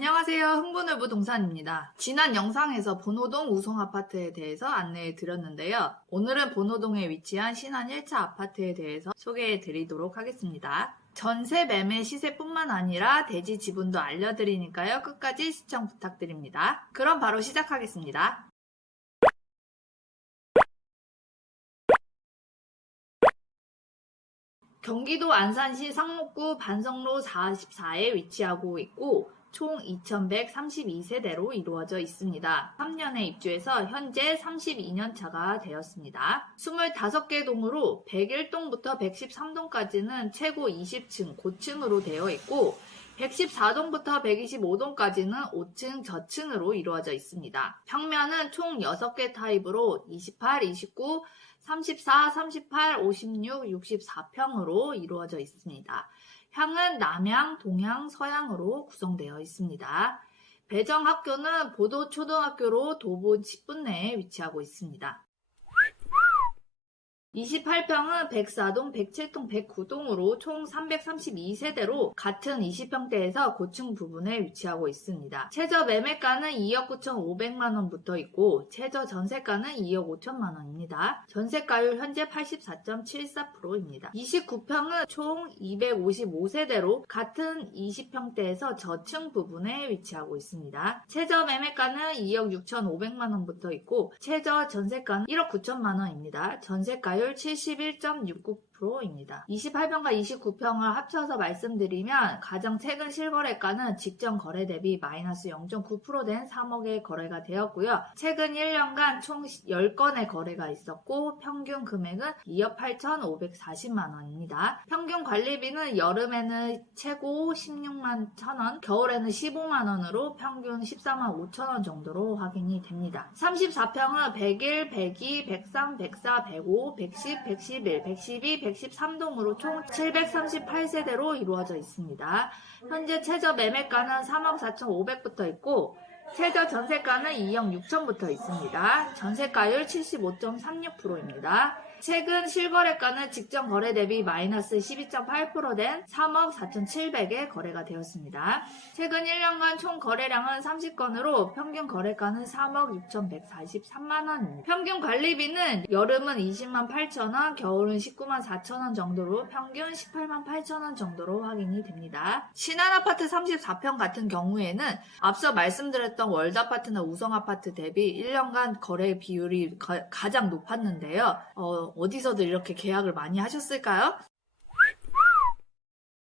안녕하세요. 흥분을 부동산입니다. 지난 영상에서 본호동 우성아파트에 대해서 안내해 드렸는데요. 오늘은 본호동에 위치한 신한 1차 아파트에 대해서 소개해 드리도록 하겠습니다. 전세 매매 시세뿐만 아니라 대지 지분도 알려드리니까요. 끝까지 시청 부탁드립니다. 그럼 바로 시작하겠습니다. 경기도 안산시 상록구 반성로 44에 위치하고 있고 총 2132세대로 이루어져 있습니다. 3년에 입주해서 현재 32년 차가 되었습니다. 25개 동으로 101동부터 113동까지는 최고 20층, 고층으로 되어 있고 114동부터 125동까지는 5층 저층으로 이루어져 있습니다. 평면은 총 6개 타입으로 28, 29, 34, 38, 56, 64평으로 이루어져 있습니다. 향은 남향, 동향, 서향으로 구성되어 있습니다. 배정 학교는 보도초등학교로 도보 10분 내에 위치하고 있습니다. 28평은 104동, 107동, 109동으로 총 332세대로 같은 20평대에서 고층 부분에 위치하고 있습니다. 최저 매매가는 2억 9,500만원부터 있고 최저 전세가는 2억 5천만원입니다. 전세가율 현재 84.74%입니다. 29평은 총 255세대로 같은 20평대에서 저층 부분에 위치하고 있습니다. 최저 매매가는 2억 6,500만원부터 있고 최저 전세가는 1억 9천만원입니다. 전세가율 71.69%입니다. 28평과 29평을 합쳐서 말씀드리면 가장 최근 실거래가는 직전 거래 대비 마이너스 0.9% 된 3억의 거래가 되었고요. 최근 1년간 총 10건의 거래가 있었고 평균 금액은 2억 8,540만원입니다. 평균 관리비는 여름에는 최고 16만 1천원, 겨울에는 15만원으로 평균 14만 5천원 정도로 확인이 됩니다. 34평은 101, 102, 103, 104, 105, 110, 111, 112, 113동으로 총 738세대로 이루어져 있습니다. 현재 최저 매매가는 3억 4,500부터 있고 최저 전세가는 2억 6천부터 있습니다. 전세가율 75.36%입니다. 최근 실거래가는 직전 거래 대비 마이너스 12.8% 된 3억 4,700에 거래가 되었습니다. 최근 1년간 총 거래량은 30건으로 평균 거래가는 3억 6,143만원입니다. 평균 관리비는 여름은 20만 8천원, 겨울은 19만 4천원 정도로 평균 18만 8천원 정도로 확인이 됩니다. 신한아파트 34평 같은 경우에는 앞서 말씀드렸던 월드아파트나 우성아파트 대비 1년간 거래 비율이 가장 높았는데요. 어디서도 이렇게 계약을 많이 하셨을까요?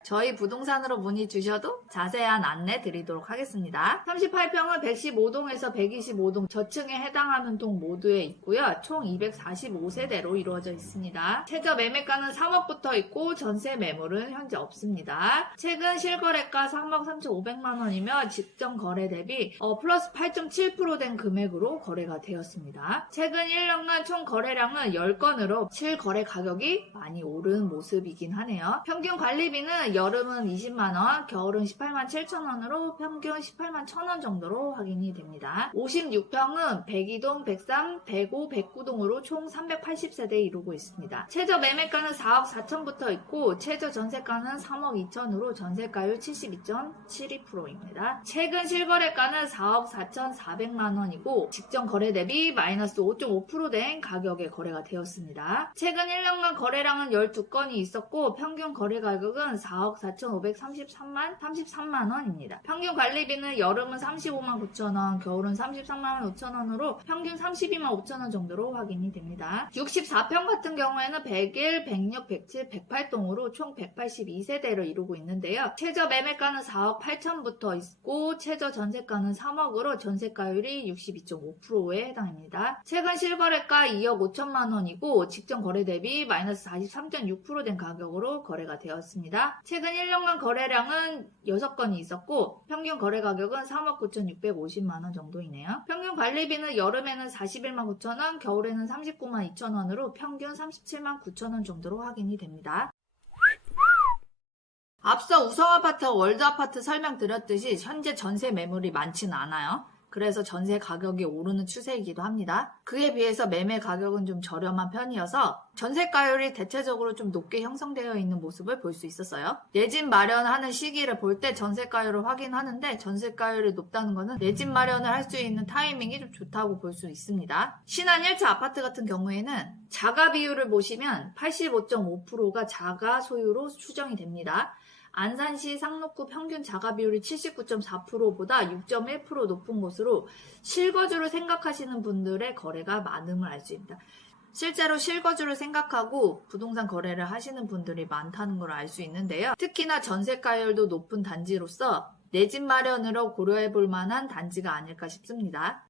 저희 부동산으로 문의 주셔도 자세한 안내 드리도록 하겠습니다. 38평은 115동에서 125동 저층에 해당하는 동 모두에 있고요. 총 245세대로 이루어져 있습니다. 최저 매매가는 3억부터 있고 전세 매물은 현재 없습니다. 최근 실거래가 3억 3,500만원이며 직전 거래 대비 플러스 8.7% 된 금액으로 거래가 되었습니다. 최근 1년간 총 거래량은 10건으로 실거래 가격이 많이 오른 모습이긴 하네요. 평균 관리비는 여름은 20만원, 겨울은 18만 7천원으로 평균 18만 1천원 정도로 확인이 됩니다. 56평은 102동, 103, 105, 109동으로 총 380세대 이루고 있습니다. 최저 매매가는 4억 4천부터 있고 최저 전세가는 3억 2천으로 전세가율 72.72%입니다. 최근 실거래가는 4억 4,400만원이고 직전 거래 대비 마이너스 5.5% 된 가격에 거래가 되었습니다. 최근 1년간 거래량은 12건이 있었고 평균 거래 가격은 4억 4,533만원입니다. 평균 관리비는 여름은 35만 9천원, 겨울은 33만 5천원으로 평균 32만 5천원 정도로 확인이 됩니다. 64평 같은 경우에는 101, 106, 107, 108동으로 총 182세대를 이루고 있는데요. 최저 매매가는 4억 8천부터 있고 최저 전세가는 3억으로 전세가율이 62.5%에 해당합니다. 최근 실거래가 2억 5천만원이고 직전 거래 대비 마이너스 43.6% 된 가격으로 거래가 되었습니다. 최근 1년간 거래량은 6건이 있었고 평균 거래 가격은 3억 9,650만원 정도이네요. 평균 관리비는 여름에는 41만 9천원, 겨울에는 39만 2천원으로 평균 37만 9천원 정도로 확인이 됩니다. 앞서 우성아파트, 월드아파트 설명드렸듯이 현재 전세 매물이 많지는 않아요. 그래서 전세 가격이 오르는 추세이기도 합니다. 그에 비해서 매매 가격은 좀 저렴한 편이어서 전세가율이 대체적으로 좀 높게 형성되어 있는 모습을 볼 수 있었어요. 내 집 마련하는 시기를 볼 때 전세가율을 확인하는데 전세가율이 높다는 것은 내 집 마련을 할 수 있는 타이밍이 좀 좋다고 볼 수 있습니다. 신한 1차 아파트 같은 경우에는 자가 비율을 보시면 85.5%가 자가 소유로 추정이 됩니다. 안산시 상록구 평균 자가 비율이 79.4%보다 6.1% 높은 곳으로 실거주를 생각하시는 분들의 거래가 많음을 알 수 있습니다. 실제로 실거주를 생각하고 부동산 거래를 하시는 분들이 많다는 걸 알 수 있는데요. 특히나 전세가율도 높은 단지로서 내 집 마련으로 고려해 볼 만한 단지가 아닐까 싶습니다.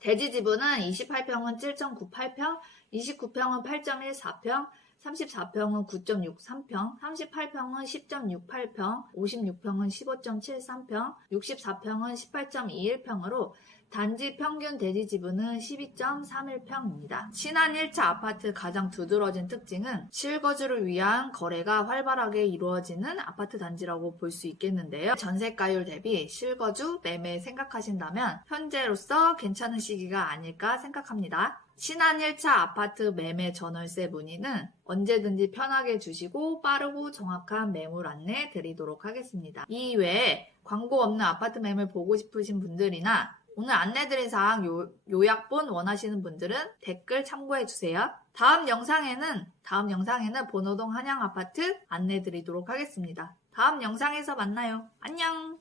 대지 지분은 28평은 7.98평, 29평은 8.14평, 34평은 9.63평, 38평은 10.68평, 56평은 15.73평, 64평은 18.21평으로 단지 평균 대지 지분은 12.31평입니다. 신한 1차 아파트 가장 두드러진 특징은 실거주를 위한 거래가 활발하게 이루어지는 아파트 단지라고 볼 수 있겠는데요. 전세가율 대비 실거주, 매매 생각하신다면 현재로서 괜찮은 시기가 아닐까 생각합니다. 신한 1차 아파트 매매 전월세 문의는 언제든지 편하게 주시고 빠르고 정확한 매물 안내 드리도록 하겠습니다. 이 외에 광고 없는 아파트 매물 보고 싶으신 분들이나 오늘 안내드린 사항 요약본 원하시는 분들은 댓글 참고해주세요. 다음 영상에는 번호동 한양아파트 안내드리도록 하겠습니다. 다음 영상에서 만나요. 안녕!